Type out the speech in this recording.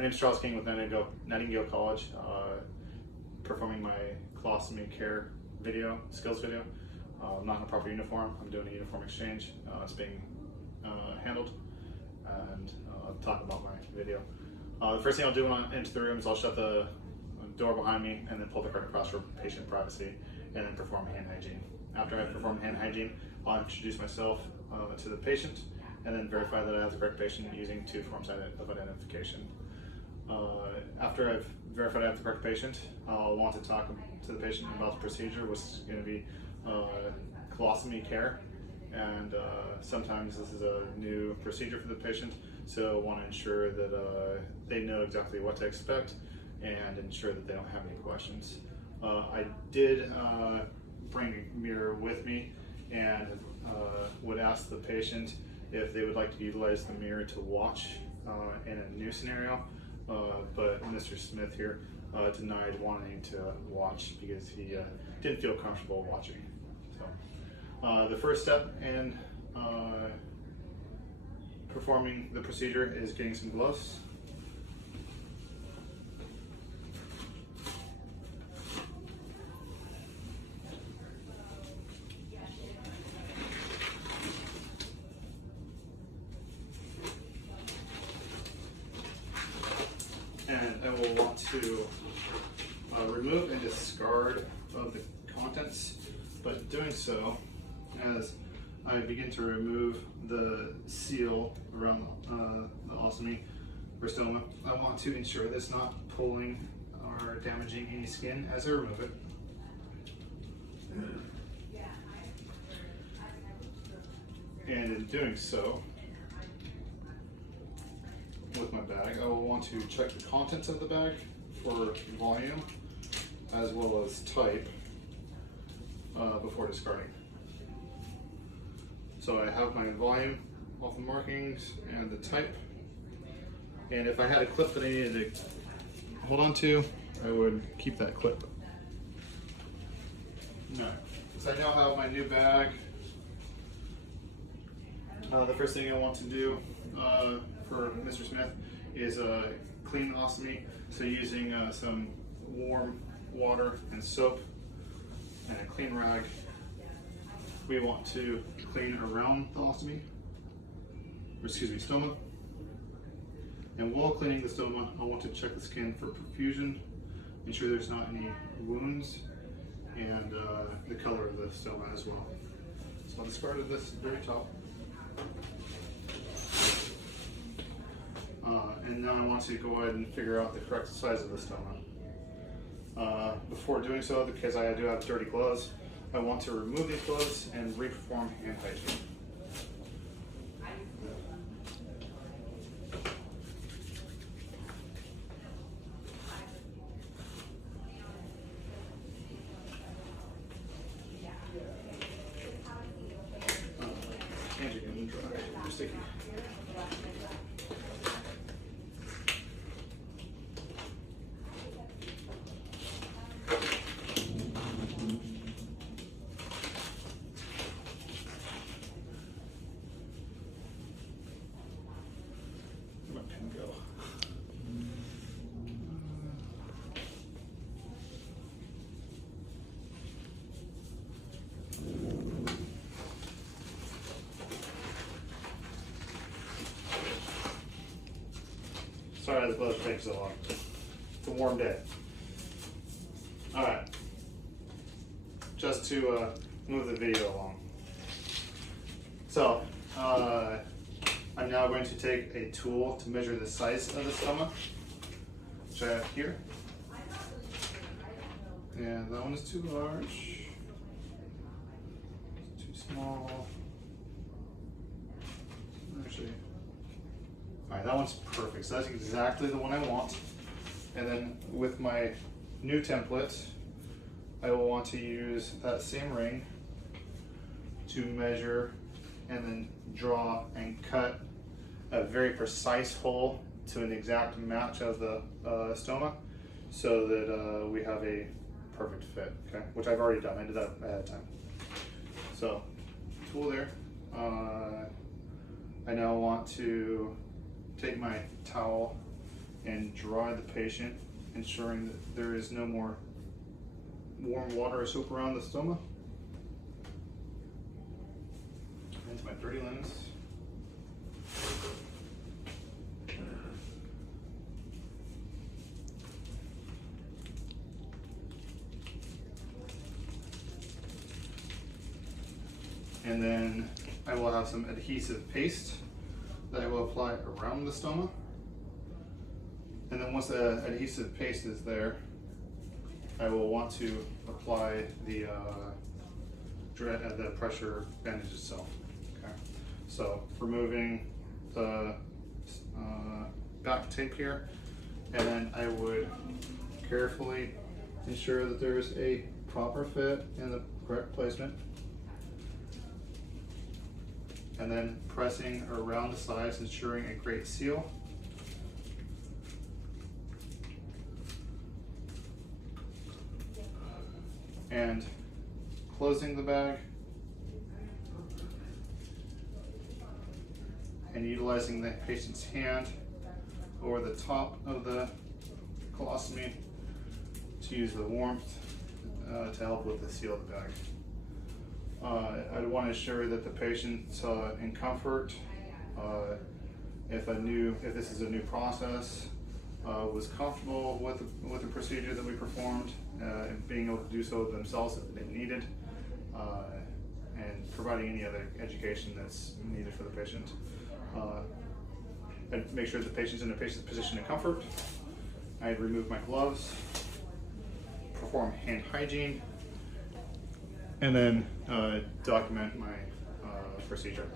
My name is Charles King with Nightingale College, performing my colostomy care skills video. I'm not in a proper uniform. I'm doing a uniform exchange. It's being handled, and I'll talk about my video. The first thing I'll do when I enter the room is I'll shut the door behind me and then pull the curtain across for patient privacy, and then perform hand hygiene. After I perform hand hygiene, I'll introduce myself to the patient and then verify that I have the correct patient using 2 forms of identification. After I've verified I have the correct patient, I'll want to talk to the patient about the procedure, which is going to be colostomy care. And sometimes this is a new procedure for the patient, so I want to ensure that they know exactly what to expect and ensure that they don't have any questions. I did bring a mirror with me and would ask the patient if they would like to utilize the mirror to watch in a new scenario, but Mr. Smith here denied wanting to watch because he didn't feel comfortable watching. So the first step in performing the procedure is getting some gloves. And I will want to remove and discard of the contents, but doing so, as I begin to remove the seal around the ostomy or stoma, I want to ensure that it's not pulling or damaging any skin as I remove it. And in doing so, with my bag, I will want to check the contents of the bag for volume as well as type before discarding. So I have my volume, all the markings, and the type. And if I had a clip that I needed to hold on to, I would keep that clip. No. So I now have my new bag. The first thing I want to do for Mr. Smith is clean the ostomy. So using some warm water and soap and a clean rag, we want to clean around the ostomy, or excuse me, stoma. And while cleaning the stoma, I want to check the skin for perfusion, ensure there's not any wounds, and the color of the stoma as well. So I'll discard this very top. And now I want to go ahead and figure out the correct size of the stoma. Before doing so, because I do have dirty gloves, I want to remove these gloves and re-perform hand hygiene. Hands are getting dry, they're sticky. Sorry the gloves take so long. It's a warm day. Alright. Just to move the video along. So, I'm now going to take a tool to measure the size of the stoma, which I have here. And that one is too large. It's too small. Actually. Alright, that one's perfect. So that's exactly the one I want. And then with my new template, I will want to use that same ring to measure and then draw and cut a very precise hole to an exact match of the stoma, so that we have a perfect fit, okay? Which I've already done, I did that ahead of time. So, tool there. I now want to take my towel and dry the patient, ensuring that there is no more warm water or soap around the stoma. Into my dirty linens. And then I will have some adhesive paste that I will apply around the stoma. And then once the adhesive paste is there, I will want to apply the pressure bandage itself. Okay. So removing the back tape here, and then I would carefully ensure that there is a proper fit in the correct placement. And then pressing around the sides, ensuring a great seal. And closing the bag and utilizing the patient's hand over the top of the colostomy to use the warmth to help with the seal of the bag. I'd want to ensure that the patient's in comfort. If this is a new process, was comfortable with the procedure that we performed, and being able to do so themselves if they needed, and providing any other education that's needed for the patient. I'd make sure the patient's in a position of comfort. I'd remove my gloves, perform hand hygiene, and then document my procedure.